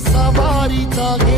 a somebody talking.